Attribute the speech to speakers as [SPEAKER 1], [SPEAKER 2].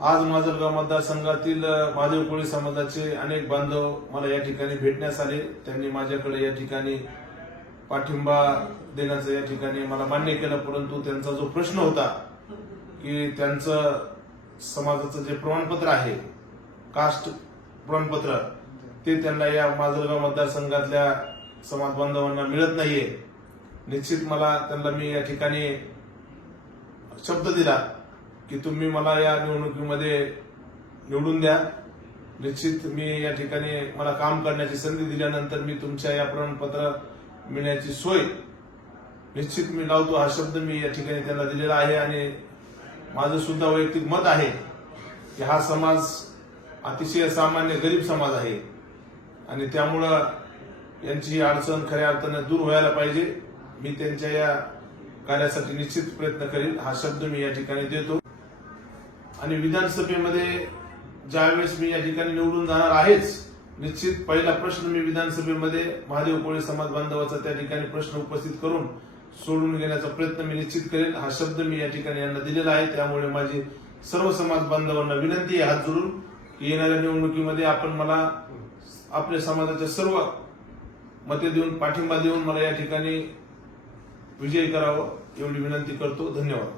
[SPEAKER 1] आज माजलगाव मतदारसंघातील महादेव कोळी समाजाचे अनेक बांधव मला या ठिकाणी भेटण्यास आले. त्यांनी माझ्याकडे या ठिकाणी पाठिंबा देण्याचं या ठिकाणी मला मान्य केलं परंतु त्यांचा जो प्रश्न होता की त्यांचं समाजाचं जे प्रमाणपत्र आहे कास्ट प्रमाणपत्र ते त्यांना या माजलगाव मतदारसंघातल्या समाज बांधवांना मिळत नाहीये. निश्चित मला त्यांना मी या ठिकाणी शब्द दिला. की तुम्ही मला या निवडणुकीमध्ये निवडून द्या. निश्चित मी या ठिकाणी मला काम करण्याची संधी दिल्यानंतर मी तुमच्या या प्रमाणपत्र मिळण्याची सोय निश्चित मी लावतो. हा शब्द मी या ठिकाणी त्यांना दिलेला आहे आणि माझं सुद्धा वैयक्तिक मत आहे की हा समाज अतिशय सामान्य गरीब समाज आहे आणि त्यामुळं यांची ही अडचण खऱ्या अर्थानं दूर व्हायला पाहिजे. मी त्यांच्या या कार्यासाठी निश्चित प्रयत्न करेल हा शब्द मी या ठिकाणी देतो. आणि विधानसभेमध्ये ज्यावेळेस मी या ठिकाणी निवडून जाणार आहेच निश्चित पहिला प्रश्न मी विधानसभेमध्ये महादेव कोळी समाज बांधवाचा त्या ठिकाणी प्रश्न उपस्थित करून सोडून घेण्याचा प्रयत्न मी निश्चित करेल हा शब्द मी या ठिकाणी यांना दिलेला आहे. त्यामुळे माझी सर्व समाज बांधवांना विनंती आहे हात जोडून की येणाऱ्या निवडणुकीमध्ये आपण मला आपल्या समाजाच्या सर्व मते देऊन पाठिंबा देऊन मला या ठिकाणी विजयी करावं एवढी विनंती करतो. धन्यवाद.